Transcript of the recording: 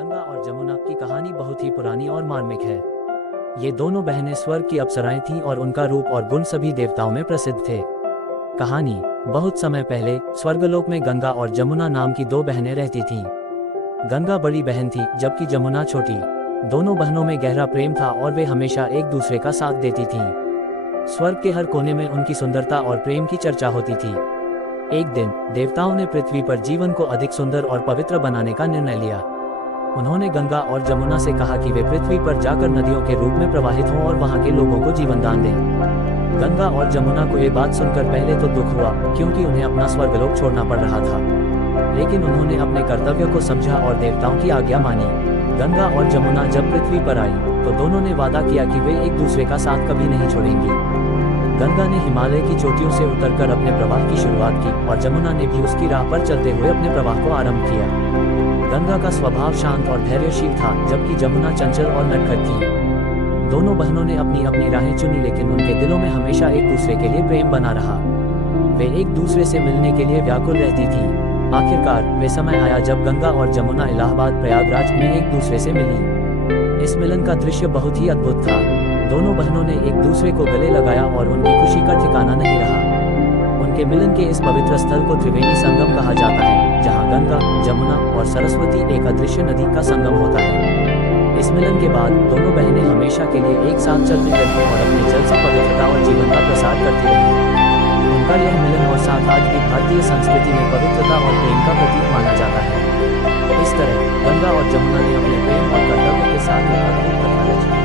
गंगा और जमुना की कहानी बहुत ही पुरानी और मार्मिक है। ये दोनों बहनें स्वर्ग की अप्सराएं थीं और उनका रूप और गुण सभी देवताओं में प्रसिद्ध थे। कहानी बहुत समय पहले स्वर्गलोक में गंगा और जमुना नाम की दो बहनें रहती थीं। गंगा बड़ी बहन थी जबकि जमुना छोटी। दोनों बहनों में गहरा प्रेम था और वे हमेशा एक दूसरे का साथ देती थीं। स्वर्ग के हर कोने में उनकी सुंदरता और प्रेम की चर्चा होती थी। एक दिन देवताओं ने पृथ्वी पर जीवन को अधिक सुंदर और पवित्र बनाने का निर्णय लिया। उन्होंने गंगा और जमुना से कहा कि वे पृथ्वी पर जाकर नदियों के रूप में प्रवाहित हों और वहां के लोगों को जीवन दान दें। गंगा और जमुना को ये बात सुनकर पहले तो दुख हुआ, क्योंकि उन्हें अपना स्वर्गलोक छोड़ना पड़ रहा था। लेकिन उन्होंने अपने कर्तव्य को समझा और देवताओं की आज्ञा मानी। गंगा और जमुना जब पृथ्वी पर आई तो दोनों ने वादा किया कि वे एक दूसरे का साथ कभी नहीं छोड़ेंगी। गंगा ने हिमालय की चोटियों से उतरकर अपने प्रवाह की शुरुआत की और जमुना ने भी उसकी राह पर चलते हुए अपने प्रवाह को आरंभ किया। गंगा का स्वभाव शांत और धैर्यशील था, जबकि जमुना चंचल और नटखट थी। दोनों बहनों ने अपनी अपनी राहें चुनी, लेकिन उनके दिलों में हमेशा एक दूसरे के लिए प्रेम बना रहा। वे एक दूसरे से मिलने के लिए व्याकुल रहती थीं। आखिरकार वे समय आया जब गंगा और जमुना इलाहाबाद प्रयागराज में एक दूसरे से मिली। इस मिलन का दृश्य बहुत ही अद्भुत था। दोनों बहनों ने एक दूसरे को गले लगाया और उनकी खुशी का ठिकाना नहीं रहा। उनके मिलन के इस पवित्र स्थल को त्रिवेणी संगम कहा जाता है, जहां गंगा, जमुना और सरस्वती एक अदृश्य नदी का संगम होता है। इस मिलन के बाद दोनों बहनें हमेशा के लिए एक साथ चलती रहीं और अपने जल से पवित्रता और जीवन का प्रसार करती रहीं। उनका यह मिलन और साथ आज भी भारतीय संस्कृति में पवित्रता और प्रेम का प्रतीक माना जाता है। इस तरह गंगा और जमुना ने अपने प्रेम और कर्तव्य के साथ एक अद्भुत कथा रची।